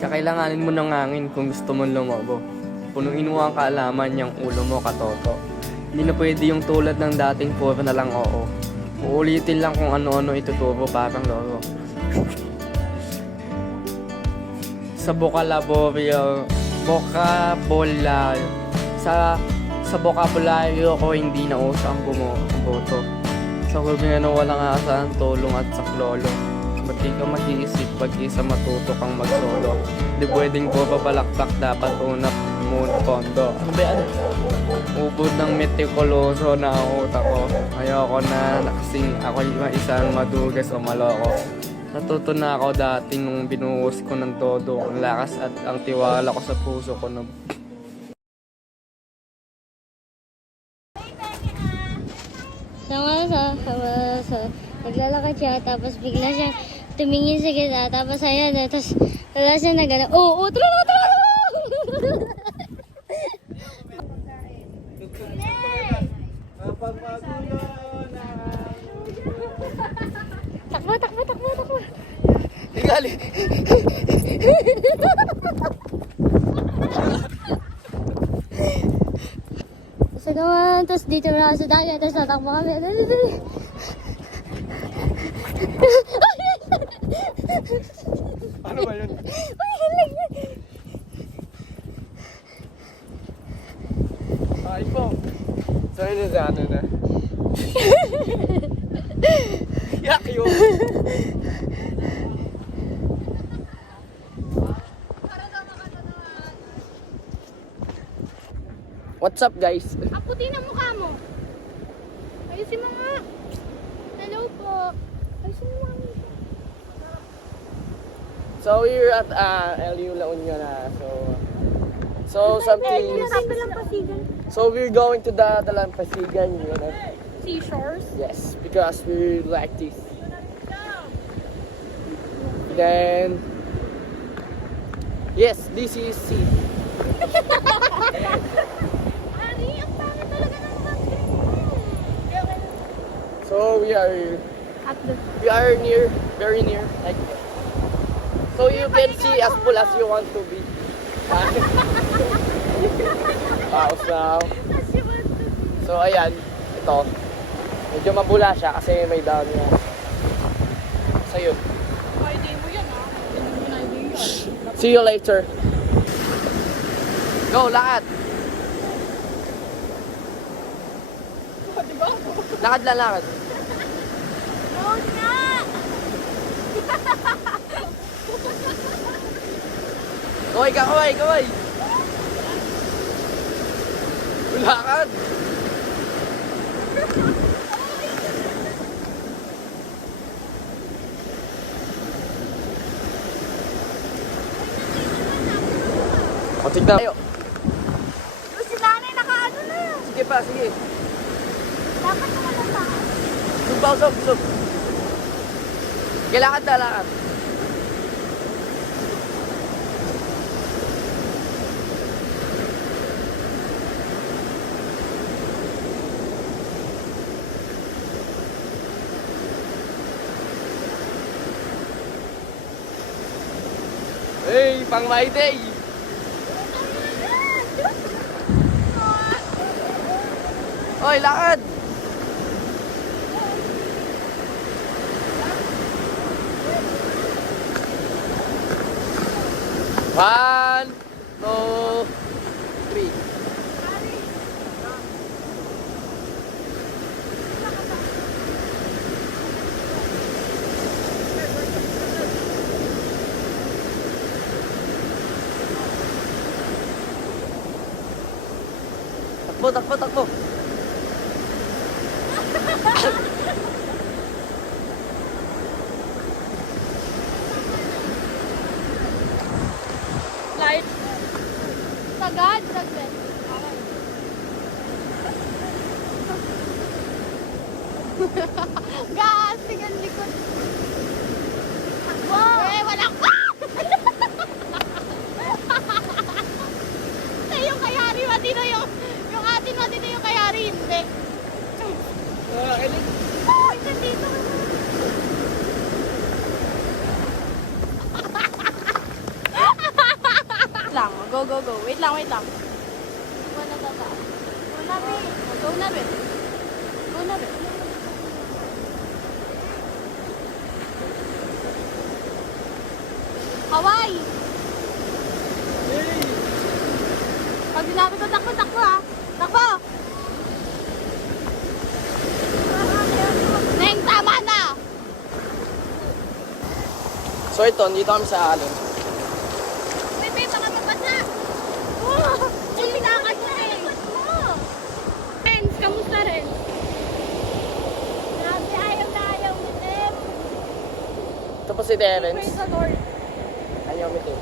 Kakailanganin mo ng hangin kung gusto mong lumobo. Punuin mo ang kaalaman yung ulo mo, katoto. Hindi na pwede yung tulad ng dating puro na lang oo. Uulitin lang kung ano-ano ituturo parang loro. Sa vocabulary sa vocabulary ko hindi na usang bumoto. Sa gobyerno walang asahan, tulong at saklolo. Ba't di ka mag-iisip pag-isa matuto kang mag-solo? Di pwedeng puro balakbak, dapat unap muna pondo. Ano ba yan? Ubod ng metikuloso na ang utak ko. Ayoko na nakasing ako'y isang madugas o maloko. Natuto na ako dati nung binuhos ko ng todo ang lakas at ang tiwala ko sa puso ko na naglalakad siya, tapos bigla siya tumingin sa gitna, tapos ayan, tapos wala siya na gano'n, oo, takbo. Higali! Sa naman, tapos dito na sa dagat, tapos tatakbo kami. Dali. Ano ba yun? Ay po! Sorry na sa ano na. Yak yun! What's up guys? Ang puti na mukha mo. Ayusin mo nga. Hello po. Ayusin mo nga. So we're at LU La Union so something. So we're going to the Dalampasigan, you know. Seashores? Yes, because we like this. Then yes, this is sea. So we are near, very near, like so you can see as full as you want to be. Pause now. So ayan, ito. Medyo mabula siya kasi may dami yan. So yun. Idea mo yan ha? Hindi mo na idea yan. See you later. Go, lakad. Lakad lang, lakad. Huwag na! Kaway ka, kaway! Lakad! Patik na tayo. Si nanay nakaano na. Sige pa, sige. Dapat naman ang taas. Sub. Sige, lakad na, lakad. Hey, pang my day! Oy, lakad! One, two, three. Takbo. Light. Sagad, saglit. Gas, tingnan likod. Wow! Eh, walang yung kayari, matino yung atin, matino yung kayari, hindi. Kailan? Oh, dito. Go, go, go. Wait lang, wait lang. Hindi ko nababa. Go na, be. Go na, be. Go na, be. Hawaii! Pag sinabi ko, takbo, takbo ha. Takbo! Neng, tama na! So ito, dito kami sa alon. Bebe, baka mabasa! Oh! Ay, pinakad mo eh! Renz, kamusta rin? Grabe, ayaw na ayaw ni Tem. Ito po si Terence. Praise the Lord. Ayaw umitin.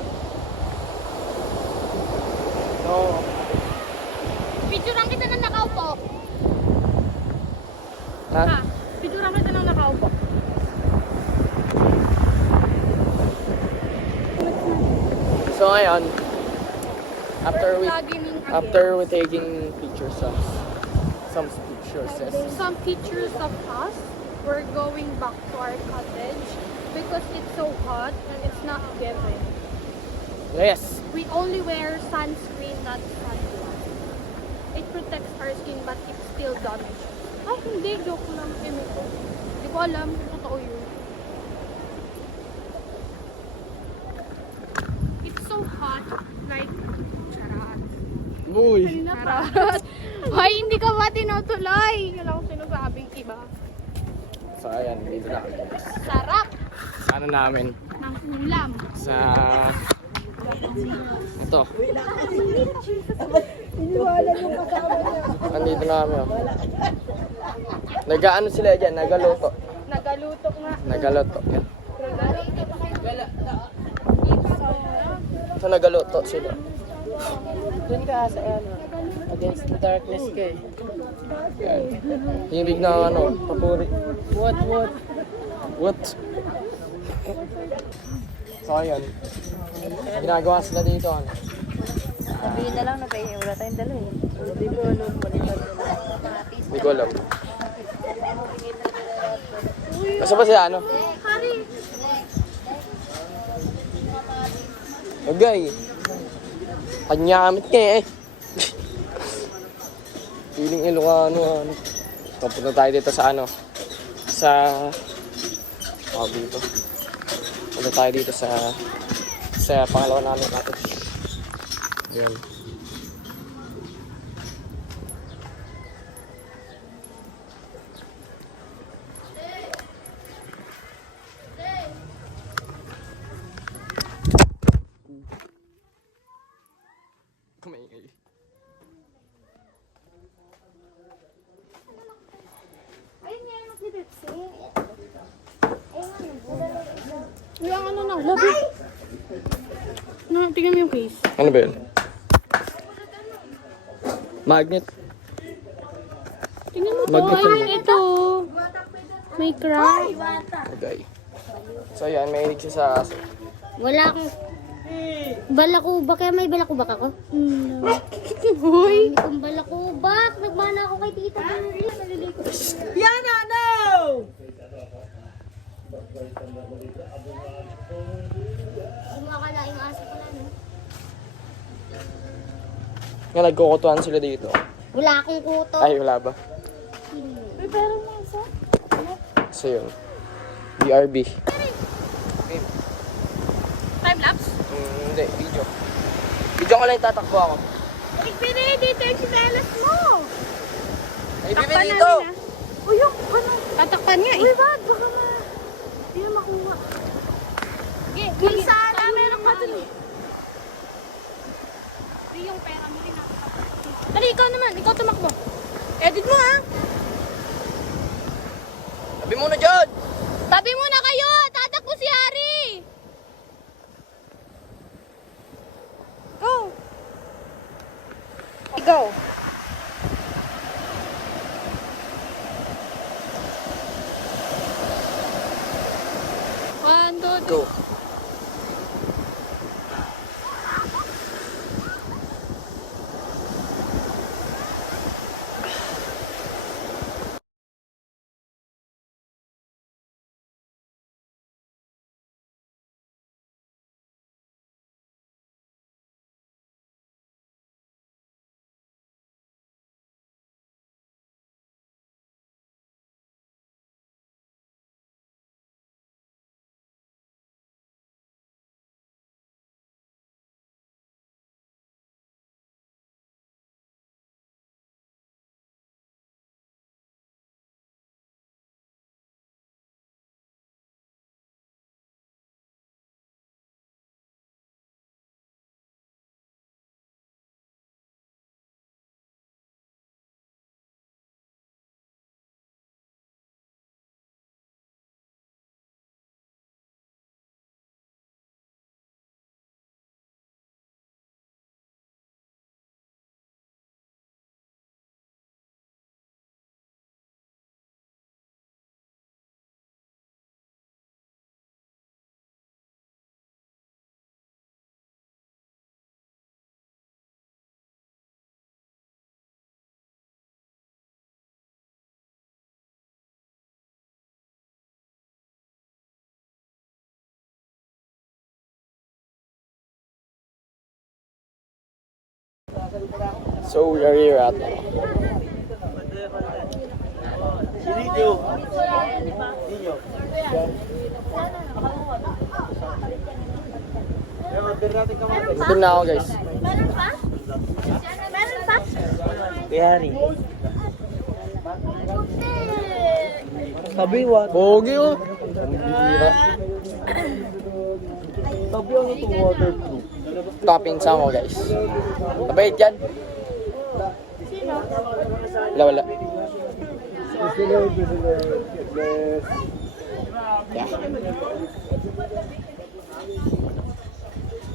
No. Picturean kita na nakaupo. Ha? Ha? Picturean kita na nakaupo. So ngayon, We're vlogging again. after we taking pictures of some pictures, yes. Some pictures of us, we're going back to our cottage because it's so hot and it's not giving. Yes. We only wear sunscreen, not sunblock. It protects our skin but it's still damaged. Ay, hindi. Joke lang. Eme ko. Hindi ko alam kung totoo yun. It's so hot. Like, charat. Uy. Kanina pa. Ay, hindi ka ba tinutuloy? Yun lang ang sinasabing iba. So ayan, dito na kami. Sarap Sa ano namin? ng ulam. Sa... Ito. Andito na kami. Oh. Nag-ano sila dyan? Nagaluto. Nagaluto nga. Nagaluto. Yan. So, So nagaluto sila. Doon ka sa ano, against the darkness ka eh. Yan. Hilig na ano, papuri. What? What? So ayun. Ginagawa sila dito. Ano? Sabihin na lang na kayo, wala tayong dala eh. Hindi mo ano, balikan mo. Hindi ko alam. Basta ba sila ano? Hari. Okay. Kanyamit ka eh. Feeling Ilocano. Ano. Papunta tayo dito sa ano. Sa... dito. Punta tayo dito sa pangalawa namin cottage. Yan. Kumaingay. Ayun nga, mas ni Pepsi. Uy, ang ano na, labi. No, tingnan mo yung case. Ano ba yun? Magnet. Tingnan mo to. Magnet Ay, yun. ito. May crack. Okay. So yan, mahilig siya sa aso. Wala akong... Balakuba, kaya may balakubak ako. Hoy. Hindi kong balakubak. Nagmana ako kay Tita Mary. Maliligo. Yana, no! Kumakalaing aso ko na, no? Nga nagkukutuan sila dito. Wala akong kuto. Ay, wala ba? Uy, pero mo isa. So yun. BRB. Time-lapse? Hindi, video. Video ko lang tatakbo ako. Igbili dito yung sinelas mo. Ay, bibi Takpan dito! namin, ah. Uy, yung ano? Tatakpan nga eh. Uy, wag. Baka ma... Hindi na makuha. Kung sana, meron pa dun eh. Hindi yung pera mo rin ako. Dali, ikaw naman. Ikaw tumakbo. Edit mo ah. Sabi mo na dyan! Tabi muna kayo! Tatakbo si Hari! Go! Go! One, two, three. Go. So we are here at Doon na ako guys. Meron pa? Meron pa? Kay Harry. Sabi what? Pogi oh. Ang bihira. Sabi ano itong waterproof? Toppings ako guys. Mabait yan. Wala wala.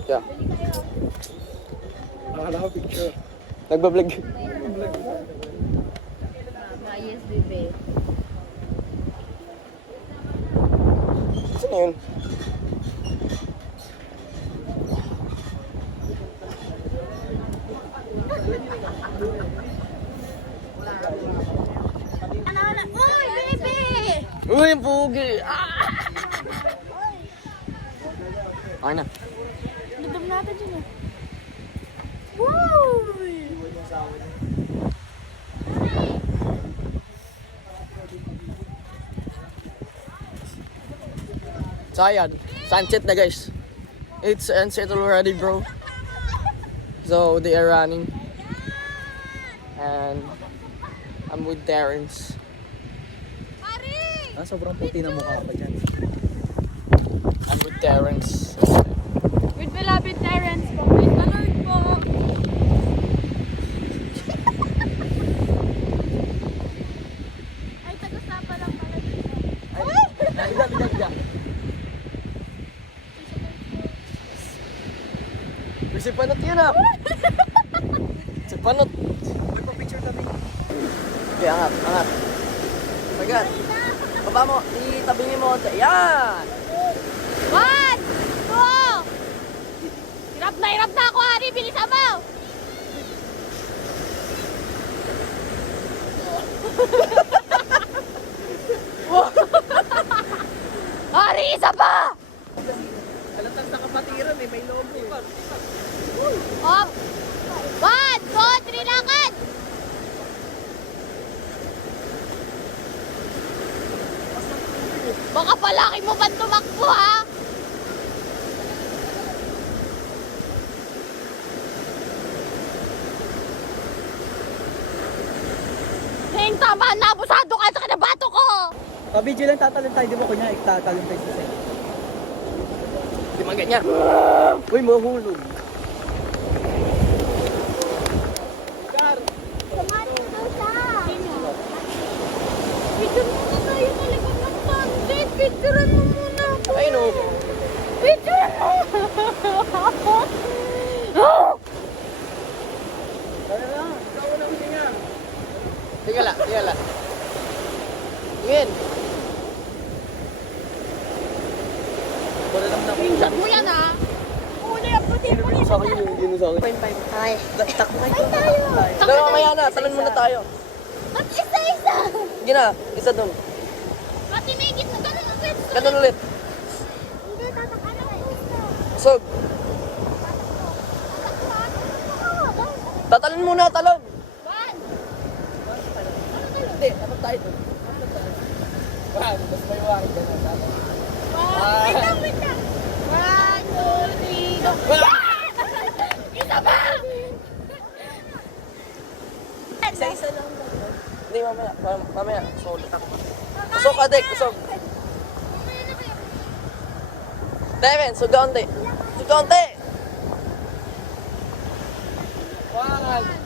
Yeah. Nagbablog. Yes, bebe. Saan na yun? Uy, baby! Uy, pugi! Ah! Okay na. Dudum natin dyan eh. Woo! So ayan, sunset na guys. It's sunset already bro. So they are running. And I'm with Terrence. Sobrang puti na mukha pa dyan. I'm with Terrence. With beloved Terrence po. Praise the Lord po. Ay, taga-sapa lang pala dito. Biga. Si Panot yun ah. Si Panot. Picture kami. Okay, angat. Agad. Baba mo, itabingin mo. Yan! 1, 2. Hirap na ako, Hari. Bilisan mo. Hari, isa pa! Alatang sa kapatiran eh, may loob pa. Oh. 1, 2, 3, lakad! Baka palaki mo ba tumakbo, ha? Heng, tama na! Abusado ka sa kinabato ko! Pa-video lang tatalon tayo, di ba kunya? Tatalon tayo sa Di man ganyan. Uy, mahulog. Samarin mo siya. Picture muna tayo talaga ng sunset. Picturean mo muna ako. Ay no. Picture mo! Tingala. Tingin. Wala naman ako dyan. Mo yan, ha? Una yung puti. Sa akin yung hindi mo sa akin. Ay. Takbo kayo. Ay, tayo. Dalawa mamaya na, talon muna tayo. Ba't isa-isa? Sige na, isa doon. Pati may gitna. Ganun ang pwede. Ganun ulit. Hindi, tatakala ko isa. Usog. Tatalon muna, talon. 1. Hindi, dapat tayo doon. Wag, mas may wari ka na. Wait lang. 1, 2, 3, go. Isa pa! Isa-isa lang. Hindi, mamaya. Sulit ako. Usog, adik, usog. Devin, sugaunti. Sugaunti! 1.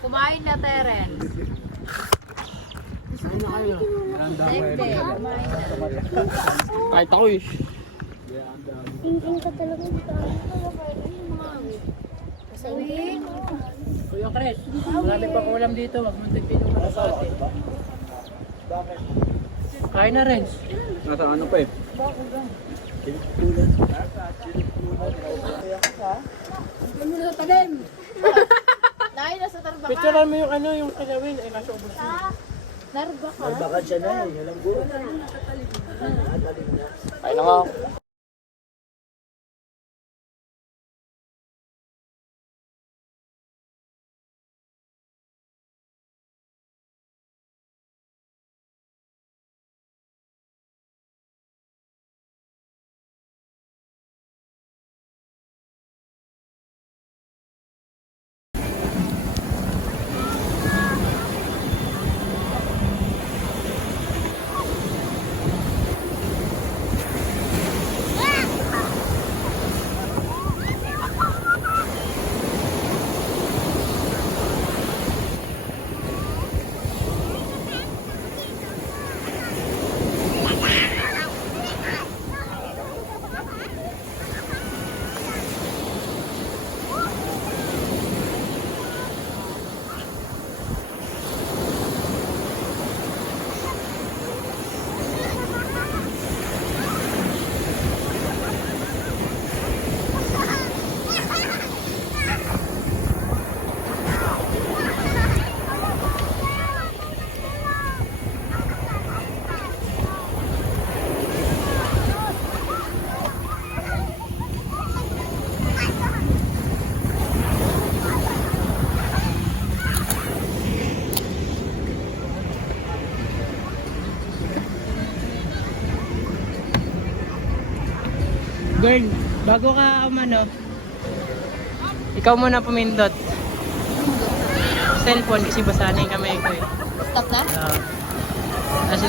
Kumain na, Teren. Kahit ako eh. Tingin ka talaga dito. Kuya Chris, marami pa ulam dito. Wag mong tigpilo na sa atin. Kain na rin. Nasa ano pa eh. Nain na sa tarbakan. Picturean mo yung ano, yung kilawin. Ay, nasa ubos na. Kain na nga ako. Girl, bago ka ikaw muna pumindot. Cellphone kasi basahin yung kamay ko eh. Stop na? Kasi